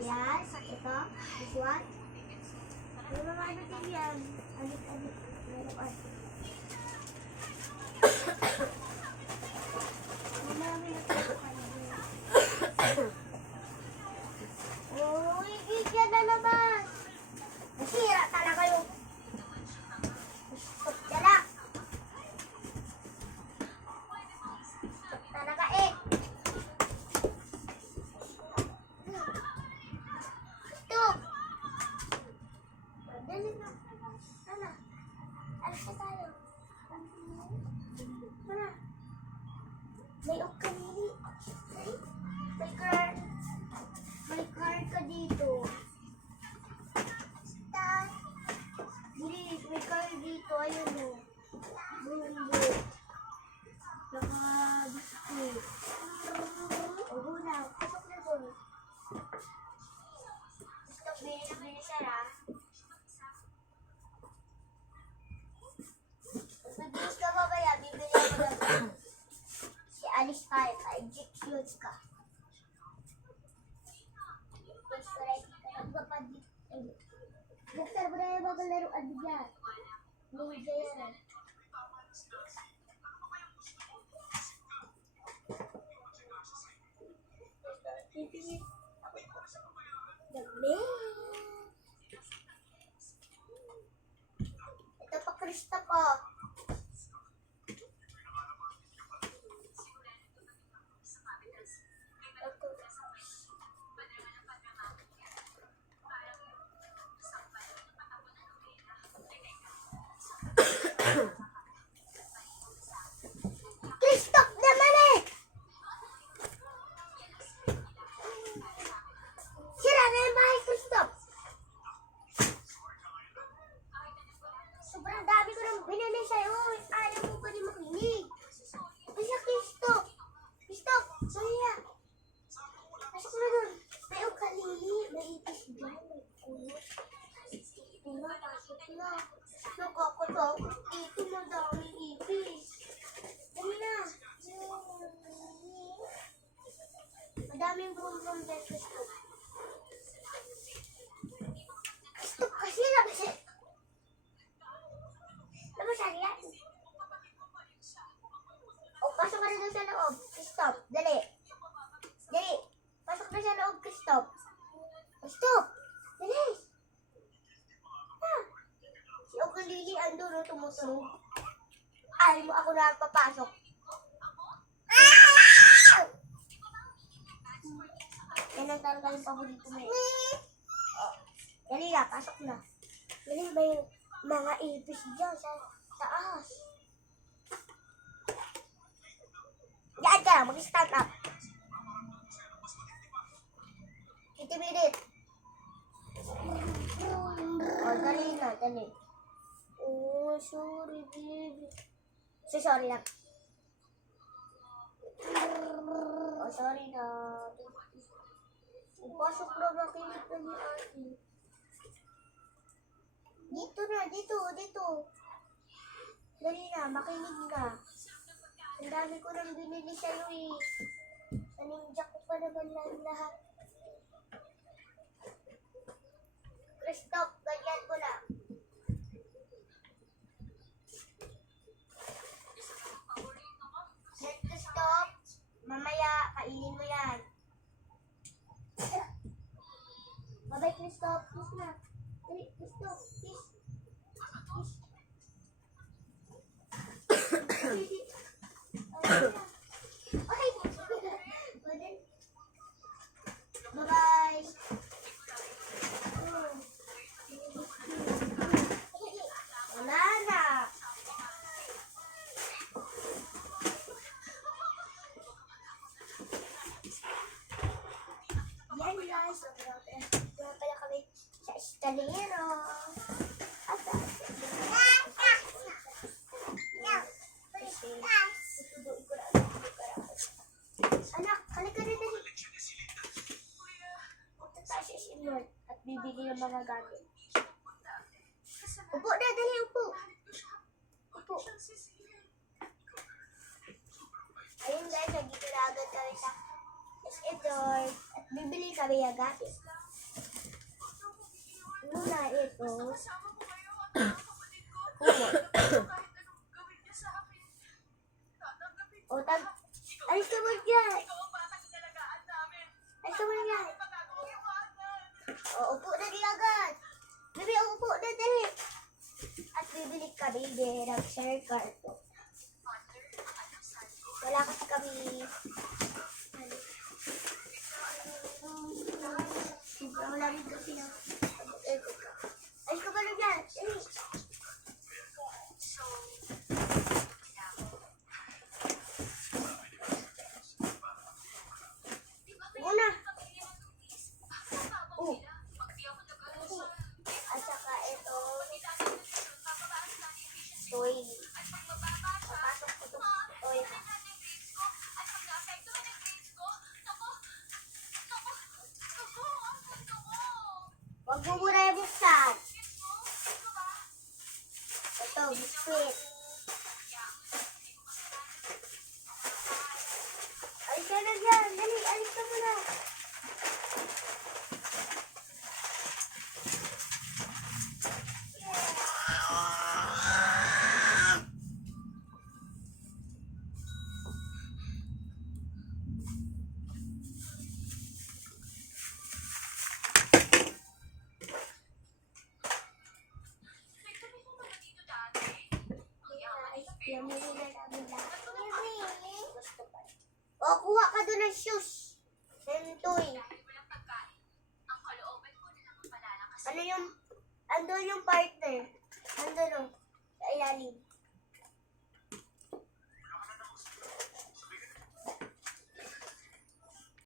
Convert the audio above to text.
Ayan, ito, this one. May mga ano din yan. Alit-alit. Meron ka. Marami na tayo kayo. Uy, gigyan na labas. Nasira talaga yung stop na lang. Stop talaga eh. Stop. Dali na. Ano? Alis na tayo. Ano? May ukulele. May car. May car ka dito. Dili, may car dito. Ayun o. Bumbo. Naka-display. O, na. Pasok na doon. Stop, bilis siya na. Bibilis ka mamaya, bibili ako lang. Si Alice tayo, ka-execute ka. Dokter, berapa bakal laro adanya? Ini jaya. Dami. Ito pa Krista ko. Stop naman eh! Sira na yung bahay ko, stop! Sobrang dami ko nang binili sa'yo. Ayaw mo pa rin makinig. Basta stop! Stop! Sorry. Pasok na doon. May ukulele. May ipis dyan. May kulot. Tingnan, pasok na. Nakakatakot dito. Madaming ipis. Dali na. Madaming brum-brum dyan sa stop. Stop kasi labas eh. Labas yan. O, pasok ka na doon sa loob. Stop. Dali. Dali. Pasok na sa loob. Stop. Stop. Dali. Si ukulele andun o tumutunog. Ayaw mo ako na papasok. Yan ang talaga yung paborito mo eh. Dali na, pasok na. Dali ba yung mga ipis dyan sa taas? Diyan ka lang, mag-stand up. 50 minutes. Oh, dali na, dali. Oh, sorry, baby. Sorry lang. Oh, sorry na. Pasok na, makinig na ni Ate. Dito na, dito. Dali na, makinig na. Ang dami ko nang binili sa'yo eh. Naninja ko pa naman lang lahat. Stop, ganyan ko lang. Set to stop. Mamaya, kainin mo yan. Babay, Christoph. Please na. Dali, Christoph. Please. Okay. Bye-bye. Wala na. Yan guys. Wala pala kami sa eskalero. Anak, halika na dali. Punta tayo sa Silord at bibili ng mga gamit. Upo na, dali, upo. Upo. Ayun guys, nagkikilagad kami sa SM Lord at bibili kami ng gamit. Muna ito. O, alis ka mo dyan. Alis ka mo dyan. O, upo na di agad. Bibi, upo na di. At bibili kami ng share carton. Wala kasi kami. Wala rin kasi na. Alis ka ba na dyan? Alis. Una. Oh. At saka ito. Toy. Papasok ko itong toy. Huwag mo muna yung buksan. Ito, biskuit. Alis ka na dyan. Dali, alis ka muna. Yan mo na namin lahat. O, kuha ka doon ng shoes. Toy. Ano yung, andun yung partner. Andun o, sa ilalim.